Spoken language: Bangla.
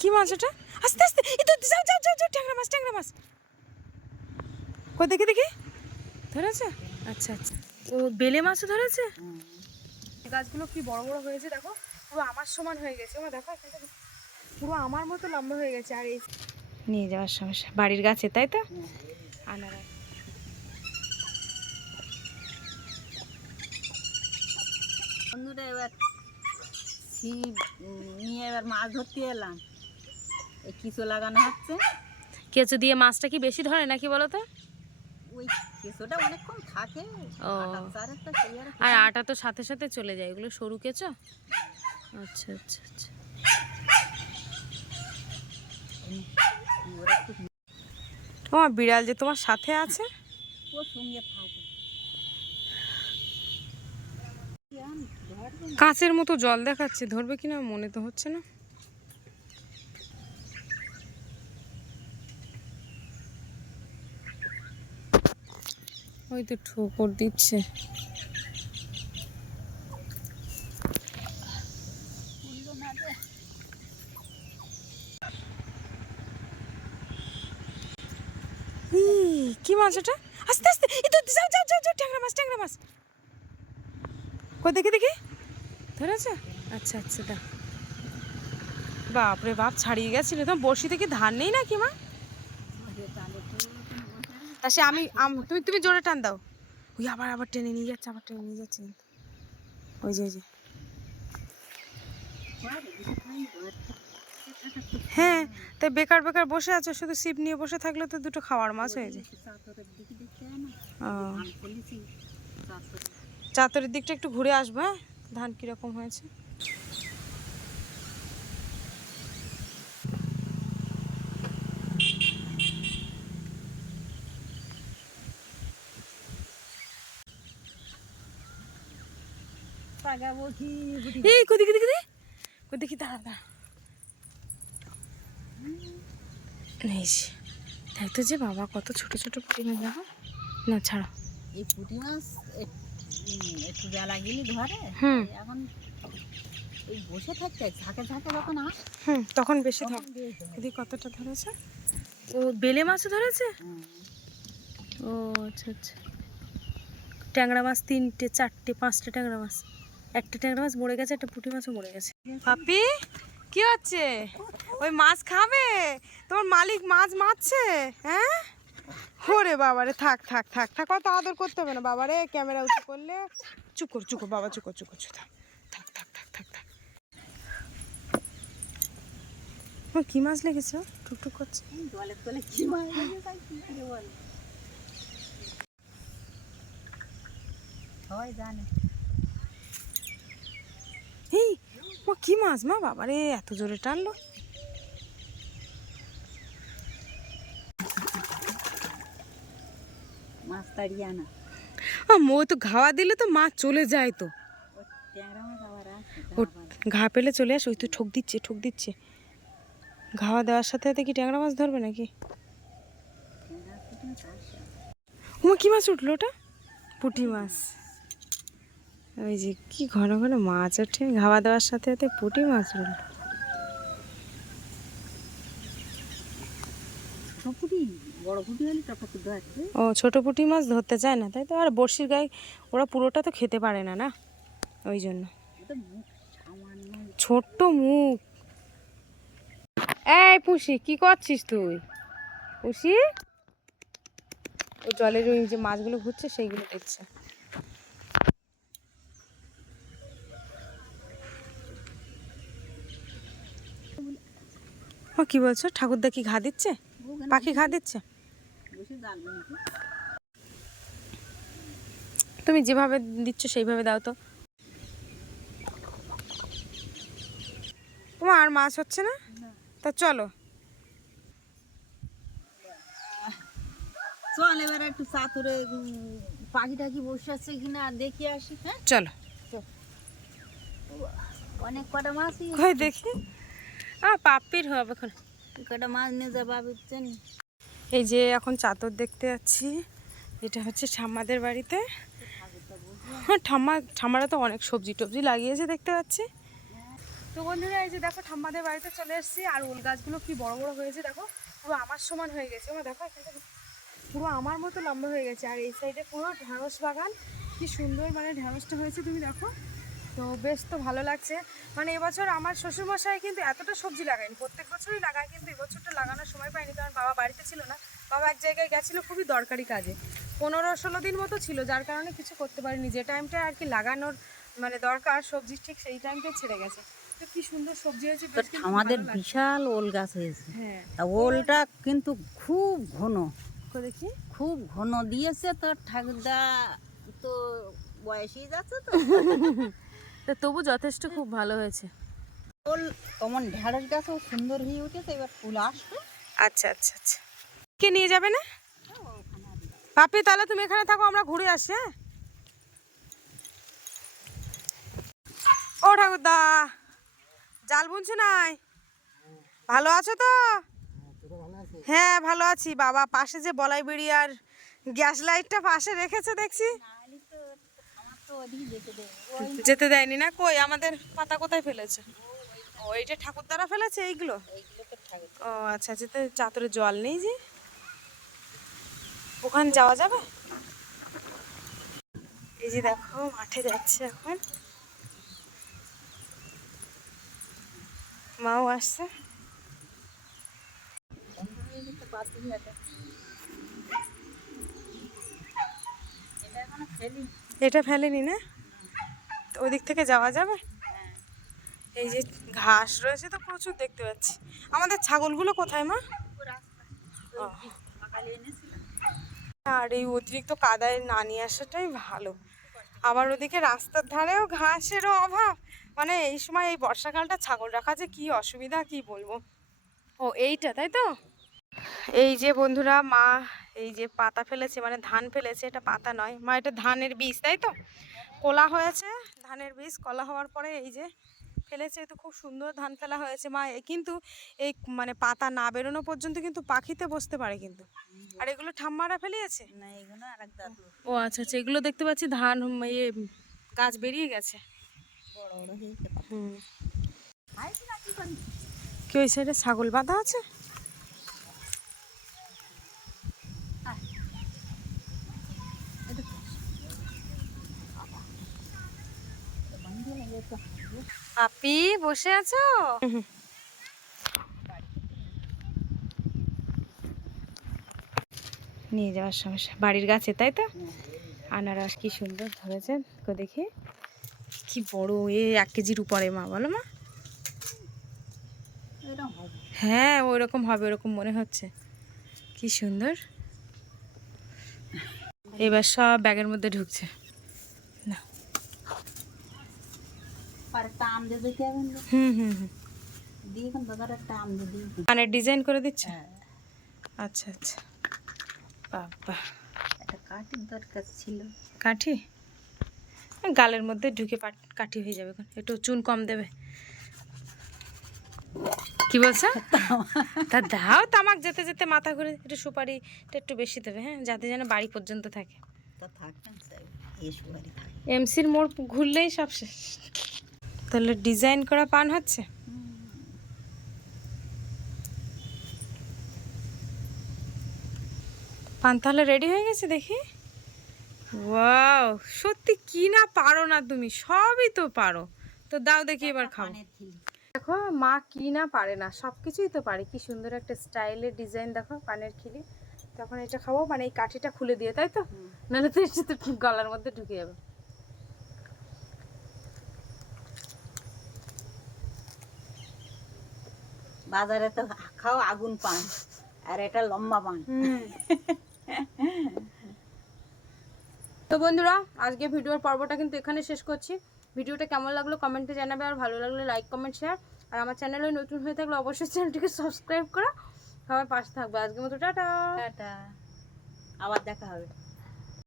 কি মাছ ওটা? আস্তে আস্তে, এই তো যাও যাও যাও যাও, ট্যাংরা মাছ, ট্যাংরা মাছ। কই দেখি দেখি, ধরেছে? আচ্ছা আচ্ছা, ও বেলে মাছও ধরেছে। গাছগুলো কি বড় বড় হয়েছে দেখো, পুরো আমার সমান হয়ে গেছে। ও দেখো, পুরো আমার মতো লম্বা হয়ে গেছে। আর এই নিয়ে যাওয়ার সমস্যা, বাড়ির গাছে, তাই তো? আনারা বন্ধুরা এবার ছিপ নিয়ে এবার মাছ ধরতে এলাম। এই কিচো লাগানো হচ্ছে। কেঁচো দিয়ে মাছটা কি বেশি ধরে নাকি বলো তো? ওই কেঁচোটা অনেকক্ষণ থাকে। ও, আর আটা তো সাথে সাথে চলে যায়, এগুলো সরু কেঁচো। আচ্ছা আচ্ছা আচ্ছা। তোমার বিড়াল যে তোমার সাথে আছে, ওর সঙ্গে থাকে। কাঁচের মতো জল দেখাচ্ছে, ধরবে কিনা মনে তো হচ্ছে না। ওই তো ঠোকর দিচ্ছে। কি মাছ ওটা? আস্তে আস্তে, এই তো যাও যাও যাও যাও, ট্যাংরা মাছ, ট্যাংরা মাছ। কই দেখি দেখি, ধরেছে? আচ্ছা আচ্ছা, দা বাপরে বাপ, ছাড়িয়ে গেছিল। তোমার বড়শি থেকে ধার নেই নাকি মা? তা সে আমি তুমি তুমি জোরে টান দাও। ওই আবার আবার টেনে নিয়ে যাচ্ছে, আবার টেনে নিয়ে যাচ্ছে। ওই যে ওই যে, হ্যাঁ, তাই বেকার বেকার বসে আছো, শুধু ছিপ নিয়ে বসে থাকলে তো দুটো খাওয়ার মাছ হয়ে যায়। ও, চাতরের দিকটা একটু ঘুরে আসবো। হ্যাঁ, ধান কিরকম হয়েছে। এই কই দেখি দেখি, কই দেখি, দাঁড়া দাঁড়া। তাই তো, যে বাবা কত ছোট ছোট পুঁটি মাছ, দেখো না, ছাড়ো। এই পুঁটি মাছ একটু বেলা গেলে ধরে। এখন এই বসে থাকতে ঝাঁকে ঝাঁকে যখন আস, তখন বেশি থাকে। দিদি কতটা ধরেছে? ও বেলে মাছও ধরেছে। ও আচ্ছা আচ্ছা। ট্যাংরা মাছ 3টে 4টে 5টে ট্যাংরা মাছ। একটা ট্যাংরা মাছ মরে গেছে, একটা পুঁটি মাছও মরে গেছে। পাপি, কি হচ্ছে? ওই মাছ খাবে? তোমার মালিক মাছ মারছে। হ্যাঁ, ওরে বাবারে, থাক থাক থাক থাক, অত আদর করতে হবে না বাবারে। ক্যামেরা উঁচু করলে চুপ কর, চুপ কর বাবা, চুপ কর, চুপ কর, থাক থাক থাক থাক থাক থাক। কি মাছ লেগেছে? টুকটুক করছে। জলের তলে কি মাছ লেগেছে কি করে বল, সবাই জানে। এই মা, কি মাছ মা, বাবারে এত জোরে টানলো। মাছ তাড়িয়ে আনা। ও তো ঘাওয়া দিলে তো মাছ চলে যায় তো। ট্যাংরা মাছ আবার ও ঘা পেলে চলে আসে। ওই তো ঠোক দিচ্ছে, ঠোক দিচ্ছে। ঘাওয়া দেওয়ার সাথে সাথে কি ট্যাংরা মাছ ধরবে নাকি? ও কি মাছ উঠলো ওটা? পুঁটি মাছ। ওই যে কি ঘন ঘন মাছ ওঠে, ঘাওয়া দেওয়ার সাথে সাথে পুঁটি মাছ উঠলো। ও ছোট পুঁটি মাছ ধরতে চায় না, তাই তো। আর বড়শির গায়ে ওরা পুরোটা তো খেতে পারে না, না ওই জন্য। ছোট্ট মুখ। এই পুষি, কি করছিস তুই? পুষি, ও জলের ওই যে মাছগুলো ঘুরছে সেইগুলো দেখছে। ও কি বলছো? ঠাকুরদা কি ঘা দিচ্ছে? পাখি ঘা দিচ্ছে? তুমি যেভাবে দিচ্ছ সেইভাবে দাও তো। তোমার আর মাছ হচ্ছে না? তা চলো চল এবার একটু চাতুরে পাখি টাকি বসে আছে কিনা দেখি আসি। হ্যাঁ চলো। অনেক কটা মাছই কই দেখি। পাপির হবে এখন। কটা মাছ নিয়ে যাবো বুঝছেন। এই যে এখন চাদর দেখতে যাচ্ছি, এটা হচ্ছে ঠাম্মাদের বাড়িতে। হ্যাঁ, ঠাম্মারা তো অনেক সবজি টবজি লাগিয়েছে দেখতে পাচ্ছি। তো বন্ধুরা এই যে দেখো ঠাম্মাদের বাড়িতে চলে এসেছি, আর ওল গাছগুলো কি বড় বড় হয়েছে দেখো, পুরো আমার সমান হয়ে গেছে। দেখো এখানে পুরো আমার মতো লম্বা হয়ে গেছে। আর এই সাইডে পুরো ঢ্যাঁড়স বাগান, কি সুন্দর মানে ঢ্যাঁড়সটা হয়েছে তুমি দেখো। তো বেশ তো ভালো লাগছে। মানে এবছর আমার শ্বশুরমশাই কিন্তু এতটা সবজি লাগায়নি, প্রত্যেক বছরই লাগায়, কিন্তু এবছরটা লাগানোর সময় পায়নি, কারণ বাবা বাড়িতে ছিল না। বাবা এক জায়গায় গেছিলো খুবই দরকারি কাজে, 15-16 দিন মতো ছিল, যার কারণে কিছু করতে পারিনি। যে টাইমটা আর কি লাগানোর মানে দরকার সবজি, ঠিক সেই টাইমটাই ছেড়ে গেছে। তো কি সুন্দর সবজি হয়েছে, বেশ কিন্তু আমাদের ভালো লাগছে। বিশাল ওল গাছ হয়েছে। হ্যাঁ, তা ওলটা কিন্তু খুব ঘন, দেখি খুব ঘন দিয়েছে। তো ঠাকুরদা তো বয়সই যাচ্ছে তো তা তবু যথেষ্ট খুব ভালো হয়েছে। ওল তেমন ঢেঁড়স গাছও সুন্দর হয়ে উঠেছে, এবার ফুল আসবে। আচ্ছা আচ্ছা আচ্ছা, কে নিয়ে যাবে না পাপি? তাহলে তুমি এখানে থাকো, আমরা ঘুরে আসি। হ্যাঁ ও ঠাকুরদা, জাল বুনছো নাই? ভালো আছো তো? হ্যাঁ ভালো আছি বাবা। পাশে যে বলাই বিড়ি আর গ্যাস লাইটটা পাশে রেখেছে দেখছি, যেতে দেয়নি না। কই আমাদের পাতা কোথায় ফেলেছে? ও এইটা ঠাকুরদারা ফেলেছে এইগুলো? ও আচ্ছা আচ্ছা, তো চাদরে জল নেই যে, ওখানে যাওয়া যাবে? এই যে দেখো মাঠে যাচ্ছে এখন, মাও আসছে। এটা ফেলেনি না? তো ওই দিক থেকে যাওয়া যাবে? এই যে ঘাস রয়েছে তো প্রচুর দেখতে পাচ্ছি। আমাদের ছাগলগুলো কোথায় মা? ও। আর এই অতিরিক্ত কাদায় না নিয়ে আসাটাই ভালো। আবার ওদিকে রাস্তার ধারেও ঘাসেরও অভাব। মানে এই সময় এই বর্ষাকালটা ছাগল রাখা যে কি অসুবিধা কি বলবো। ও এইটা তাই তো? এই যে বন্ধুরা মা এই যে পাতা ফেলেছে, মানে ধান ফেলেছে, এটা পাতা নয় মা, এটা ধানের বীজ তাই তো? কলা হয়েছে, ধানের বীজ কলা হওয়ার পরে এই যে ফেলেছে। তো খুব সুন্দর ধান ফেলা হয়েছে মা। কিন্তু এই মানে পাতা না বেরোনো পর্যন্ত কিন্তু পাখিতে বসতে পারে কিন্তু। আর এগুলো ঠাম্মারা ফেলিয়েছে না, এগুলো আর এক দাদু ও আচ্ছা আচ্ছা, এগুলো দেখতে পাচ্ছি ধান ইয়ে গাছ বেরিয়ে গেছে। বড় বড় হয়েছে। হুম, কি ওই সাইডে ছাগল বাঁধা আছে? আপি বসে আছো? নিয়ে যাওয়ার সমস্যা বাড়ির গাছে তাই তো? আনারস কি সুন্দর ধরেছে তো, দেখি কি বড়, এ 1 কেজির উপরে মা, বলো মা? হ্যাঁ ওইরকম হবে, ওরকম মনে হচ্ছে। কি সুন্দর, এবার সব ব্যাগের মধ্যে ঢুকছে না। হুম হুম হুম, কানের ডিজাইন করে দিচ্ছে। আচ্ছা আচ্ছা, বাবা একটা কাঠির দরকার ছিল। কাঠি গালের মধ্যে ঢুকে কাঠি হয়ে যাবে, একটু চুন কম দেবে। কি বলছো? তা দাও, তামাক যেতে যেতে মাথা ঘুরে, একটু সুপারিটা একটু বেশি দেবে, হ্যাঁ, যাতে যেন বাড়ি পর্যন্ত থাকে। এমসির মোড় ঘুরলেই সব শেষ। তাহলে ডিজাইন করা পান হচ্ছে। পান তাহলে রেডি হয়ে গেছে দেখি। ওয়াও, সত্যি কি না পারো না তুমি, সবই তো পারো। তো দাও দেখি এবার খাও। দেখো মা কি না পারে না, সব কিছুই তো পারে। কি সুন্দর একটা স্টাইলের ডিজাইন দেখো পানের খিলি। তখন এটা খাবো, মানে এই কাঠিটা খুলে দিয়ে তাই তো? নাহলে তো এটা তো গলার মধ্যে ঢুকে যাবে। বাজারে তো খাও আগুন পান, আর এটা লম্বা পান। তো বন্ধুরা আজকে ভিডিওর পর্বটা কিন্তু এখানে শেষ করছি। ভিডিওটা কেমন লাগলো কমেন্টে জানাবে, আর ভালো লাগলে লাইক কমেন্ট শেয়ার, আর আমার চ্যানেলে নতুন হয়ে থাকলে অবশ্যই চ্যানেলটিকে সাবস্ক্রাইব করো। সবাই পাশে থাকবে। আজকের মতো টাটা। টাটা, আবার দেখা হবে।